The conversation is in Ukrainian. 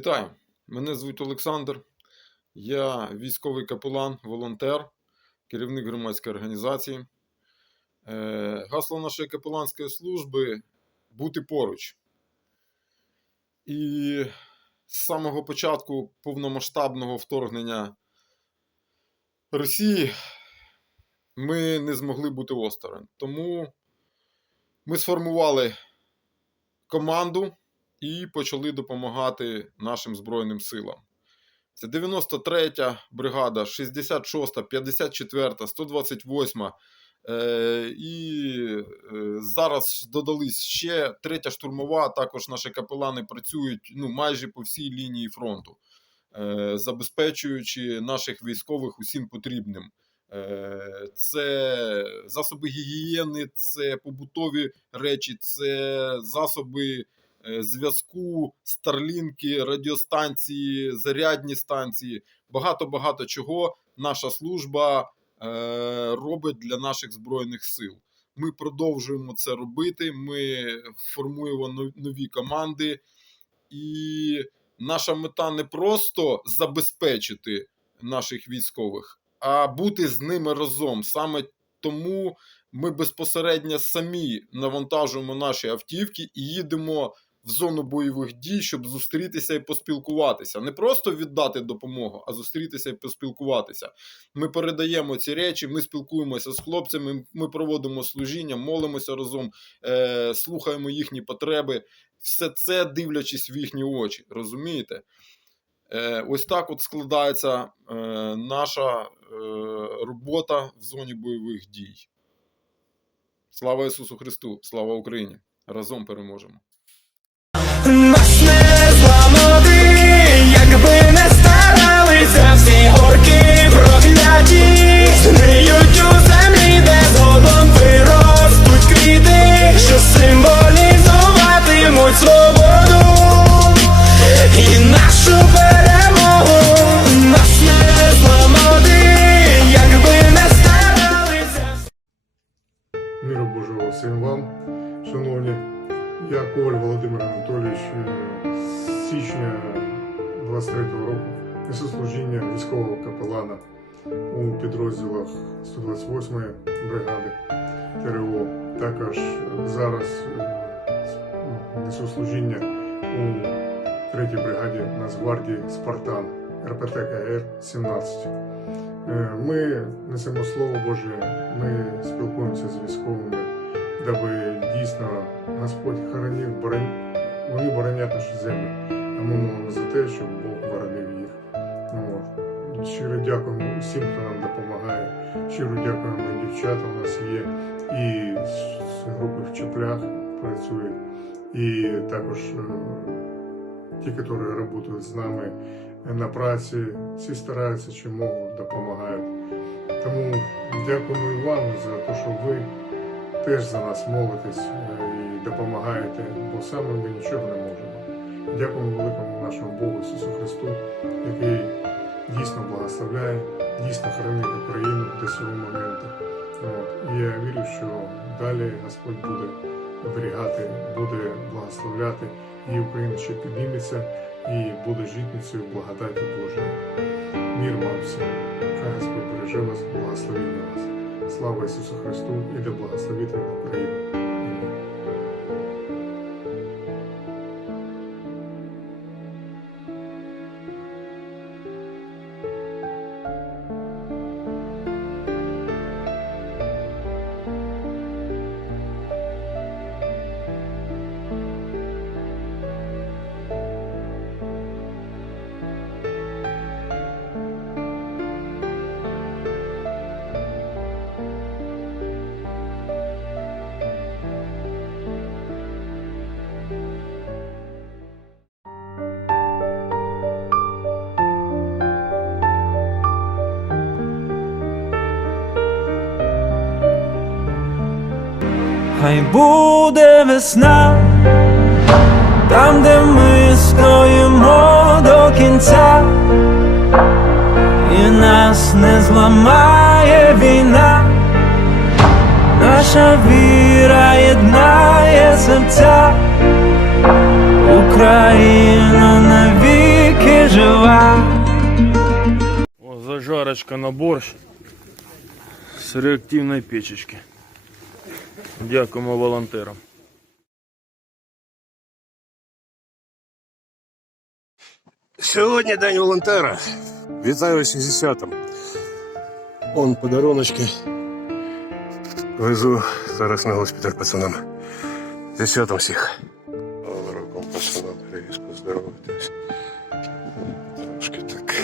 Вітаю! Мене звуть Олександр. Я військовий капелан, волонтер, керівник громадської організації. Е, Гасло нашої капеланської служби бути поруч. І з самого початку повномасштабного вторгнення Росії ми не змогли бути осторонь. Тому ми сформували команду і почали допомагати нашим Збройним силам. Це 93-я бригада, 66-та, 54-та, 128-та. Е, і е, зараз додались ще третя штурмова. Також наші капелани працюють ну, майже по всій лінії фронту, е, забезпечуючи наших військових усім потрібним. Е, Це засоби гігієни, це побутові речі, це засоби зв'язку, старлінки, радіостанції, зарядні станції. Багато-багато чого наша служба е, робить для наших збройних сил. Ми продовжуємо це робити. Ми формуємо нові команди, і наша мета не просто забезпечити наших військових, а бути з ними разом. Саме тому ми безпосередньо самі навантажуємо наші автівки і їдемо в зону бойових дій, щоб зустрітися і поспілкуватися. Не просто віддати допомогу, а зустрітися і поспілкуватися. Ми передаємо ці речі, ми спілкуємося з хлопцями, ми проводимо служіння, молимося разом, е, слухаємо їхні потреби. Все це дивлячись в їхні очі, розумієте? Е, ось так от складається е, наша е, робота в зоні бойових дій. Слава Ісусу Христу! Слава Україні! Разом переможемо! Нас не зламати, якби не старалися всі горки прокляті, Зниють у землі, де згодом виростуть квіти, що символізуватимуть свободу і нашу перемогу. Нас не зламати, якби не старалися. Миру Божого всім вам, шановні. Я Коваль Володимир Анатолійович з січня 23-го року несу служіння військового капелана у підрозділах 128-ї бригади ТРО. Також зараз е, несу служіння у 3-й бригаді Нацгвардії Спартан РПТКР 17. Е, Ми несемо Слово Боже, ми спілкуємося з військовими, даби дійсно Господь хоронив, борон... вони боронять нашу землю, а ми молимо за те, щоб Бог боронив їх. Ну, от. Щиро дякуємо усім, хто нам допомагає. Щиро дякуємо дівчата. У нас є і з з групи в Чеплях працюють, і також е, ті, які працюють з нами на праці, всі стараються чи можуть, допомагають. Тому дякуємо і вам за те, що ви теж за нас молитесь е, і допомагаєте, бо саме ми нічого не можемо. Дякуємо великому нашому Богу Ісусу Христу, який дійсно благословляє, дійсно хранить Україну до цього моменту. От. І я вірю, що далі Господь буде оберігати, буде благословляти, і Україна ще підніметься і буде житницею благодаті Божої. Мір вам всім. Хай Господь береже вас, благословення вас. Слава Ісусу Христу і да благословити Україну. хай буде весна, там, де ми стоїмо до кінця, і нас не зламає війна, наша віра єднає серця, Україна навіки жива. О, зажарочка на борщ. с реактивной печечки. Дякуємо волонтерам. Сьогодні день волонтера. Вітаю 80-м. Он подаруночки. Везу зараз на госпіталь пацанам. Десятом всіх. Роком пацанам привізку здоровитись. Трошки так.